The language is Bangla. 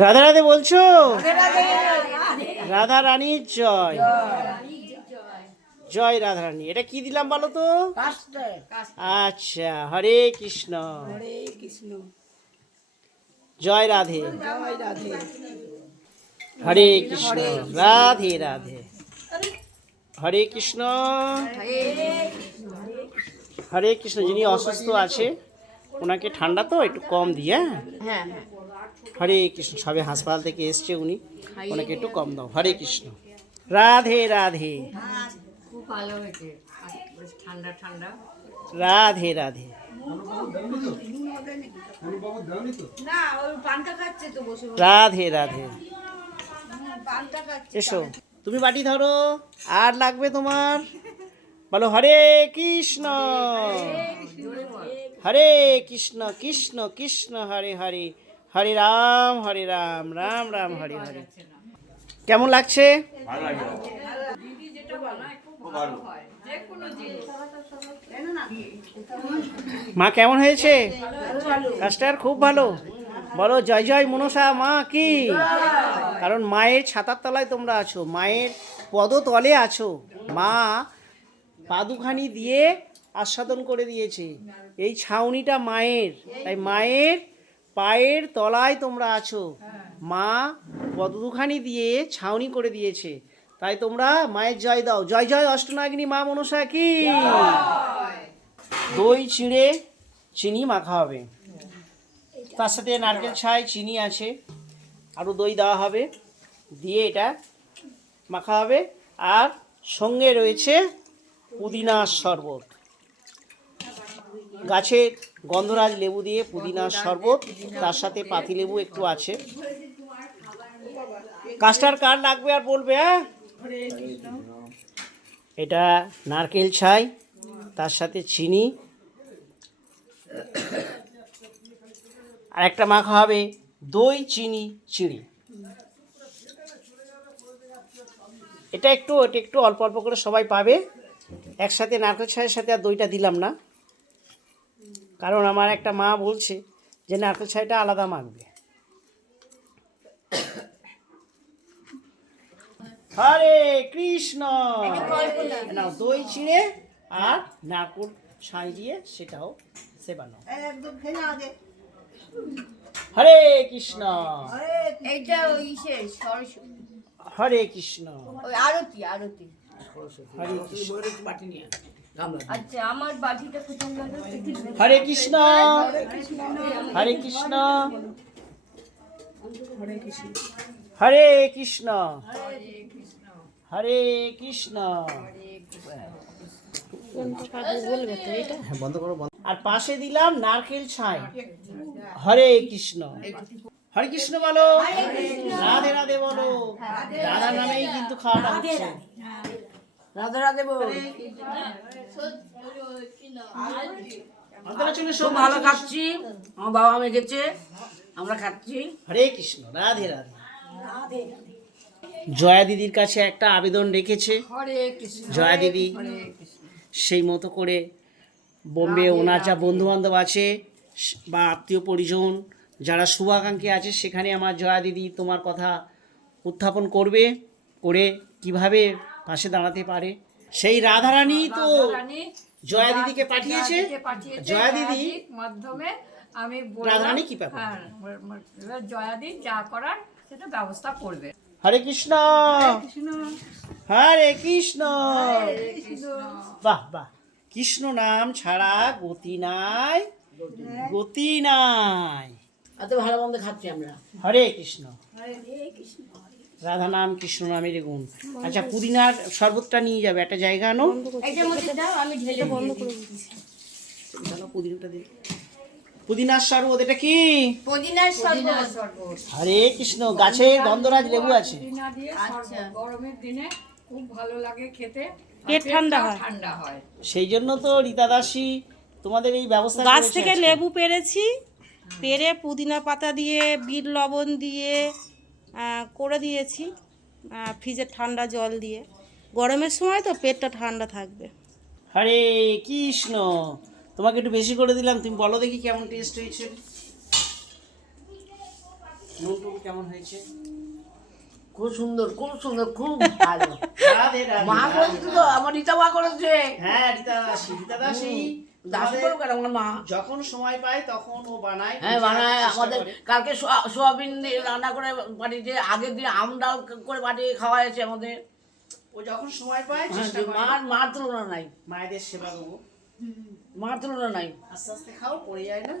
রাধা রাধে বলছো? রাধা রানীর জয়। জয় রাধা রানী। এটা কি দিলাম বলো তো? আচ্ছা, হরে কৃষ্ণ। হরে কৃষ্ণ। জয় রাধে। জয় রাধে। হরে কৃষ্ণ। রাধে রাধে। হরে কৃষ্ণ। হরে কৃষ্ণ। যিনি অসুস্থ আছে ওনাকে ঠান্ডা তো একটু কম দিয়ে। হ্যাঁ, হরে কৃষ্ণ। সবে হাসপাতাল থেকে এসছে উনি, ওনাকে একটু কম দাও। হরে কৃষ্ণ। রাধে রাধে। খুব ভালো হয়েছে, ঠান্ডা ঠান্ডা। রাধে রাধে। না, ওই পানটা খাচ্ছে তো বসে বসে। রাধে রাধে। পানটা খাচ্ছে। এসো, তুমি বাটি ধরো। আর লাগবে তোমার? বলো হরে কৃষ্ণ। হরে কৃষ্ণ কৃষ্ণ কৃষ্ণ হরে হরে, হরে রাম রাম রাম হরে হরে। কেমন লাগছে? মা কেমন হয়েছে? কাস্টার খুব ভালো। বলো জয় জয় মনসা মা কি। কারণ মায়ের ছাতার তলায় তোমরা আছো, মায়ের পদতলে আছো। মা পাদুখানি দিয়ে আস্বাদন করে দিয়েছে। এই ছাউনিটা মায়ের, তাই মায়ের পায়ের তলায় তোমরা আছো। মা পদুখানি দিয়ে ছাউনি করে দিয়েছে, তাই তোমরা মায়ের জয় দাও। জয় জয় অষ্টনাগিনী মা মনসা কি। দই চিঁড়ে চিনি মাখা হবে, তার সাথে নারকেল ছাই, চিনি আছে, আরও দই দেওয়া হবে, দিয়ে এটা মাখা হবে। আর সঙ্গে রয়েছে পুদিনার শরবত, গাছের গন্ধরাজ লেবু দিয়ে পুদিনার শরবত, তার সাথে পাতিলেবু একটু আছে। কাস্টার কার লাগবে আর বলবে। হ্যাঁ, এটা নারকেল ছাই, তার সাথে চিনি, আর একটা মাখা হবে দই চিনি চিড়ে। এটা একটু অল্প অল্প করে সবাই পাবে একসাথে। নারকেল ছাইয়ের সাথে আর দইটা দিলাম না, কারণ আমার একটা মা বলছে যে নারকেল ছাইটা আলাদা মাখবে। হরে কৃষ্ণ। না, দই চিড়ে আর নারকেল ছাই দিয়ে সেটাও সেবানো। হরে কৃষ্ণ। এইটা ওই সরস্বতী। হরে কৃষ্ণ। ওই আরতি আরতি। হরে কৃষ্ণ। আচ্ছা, আমার বাটিটা কোথায় গেল? হরে কৃষ্ণ। হরে কৃষ্ণ। হরে কৃষ্ণ। হরে কৃষ্ণ। বন্ধ করো। আর পাশে দিলাম নারকেল ছাই। হরে কৃষ্ণ। হরে কৃষ্ণ বলো, রাধে রাধে বলো। রাধা নামেই কিন্তু খাওয়াটা হচ্ছে। রাধে রাধে বল। খুব ভালো খাচ্ছি, আমার বাবা মেখেছে, আমরা খাচ্ছি। হরে কৃষ্ণ। রাধে রাধে। জয়া দিদির কাছে একটা আবেদন রেখেছে। জয়া দিদি সেই মতো করে বোম্বে ওনার যা বন্ধুবান্ধব আছে বা আত্মীয় পরিজন যারা শুভাকাঙ্ক্ষী আছে, সেখানে আমার জয়া দিদি তোমার কথা উত্থাপন করবে, করে কিভাবে পাশে দাঁড়াতে পারে। সেই রাধারানী তো জয়া দিদিকে পাঠিয়েছে। জয়া দিদি মাধ্যমে আমি রাধারানী কি পাবে। জয়াদি যা করার সেটা ব্যবস্থা করবে। হরে কৃষ্ণ। হরে কৃষ্ণ। বাহ বাহ। কৃষ্ণ নাম ছাড়া গতি নাই, গতি নাই। এত ভালো মন্দ খাচ্ছি আমরা। হরে কৃষ্ণ। রাধা নাম কৃষ্ণ নামের গুণ। আচ্ছা, পুদিনার শরবতটা নিয়ে যাবে, একটা জায়গা আনো। এইটার মধ্যে দাও, আমি ঢেলে বন্ধ করে দিচ্ছি। পুদিনাটা দিন। পুদিনার শরবত এটা কি? পুদিনার শরবত। হরে কৃষ্ণ। গাছের গন্ধরাজ লেবু আছে। পুদিনা দিয়ে শরবত গরমের দিনে খুব ভালো লাগে খেতে, পেট ঠান্ডা হয়। ঠান্ডা হয়। সেই জন্য তো রীতা দাসী তোমাদের এই ব্যবস্থা গাছ করেছে থেকে আজকে। লেবু পেরেছি, পেরে পুদিনা পাতা দিয়ে বিট লবণ দিয়ে করে দিয়েছি, ফ্রিজের ঠান্ডা জল দিয়ে। গরমের সময় তো পেটটা ঠান্ডা থাকবে। হরে কৃষ্ণ। তোমাকে একটু বেশি করে দিলাম, তুমি বলো দেখি কেমন টেস্ট হয়েছে। নুনটুকু কেমন হয়েছে? খুব সুন্দর, খুব সুন্দর, খুব ভালো। রাধে রাধে, মা রাধে করেছে রাধে। তো, আমার রীতা মা করেছে। হ্যাঁ রীতা দাসী, রীতা দাসী দাসী আমাদের করুক কেন আমার মা? যখন সময় পায় তখন ও বানায়, হ্যাঁ নিজে বানায়। হাতে চেষ্টা আমাদের করে। কালকে সোয়াবিন দিয়ে রান্না করে পাঠিয়েছে, আগের দিন আম ডাল করে পাঠিয়ে খাওয়াইছে আমাদের। ও যখন সময় পায় হ্যাঁ, চেষ্টা করে। মার তুলনা নাই, মায়েদের সেবা দেবো। মার তুলনা নাই। আস্তে আস্তে খাও, পড়ে যায় না।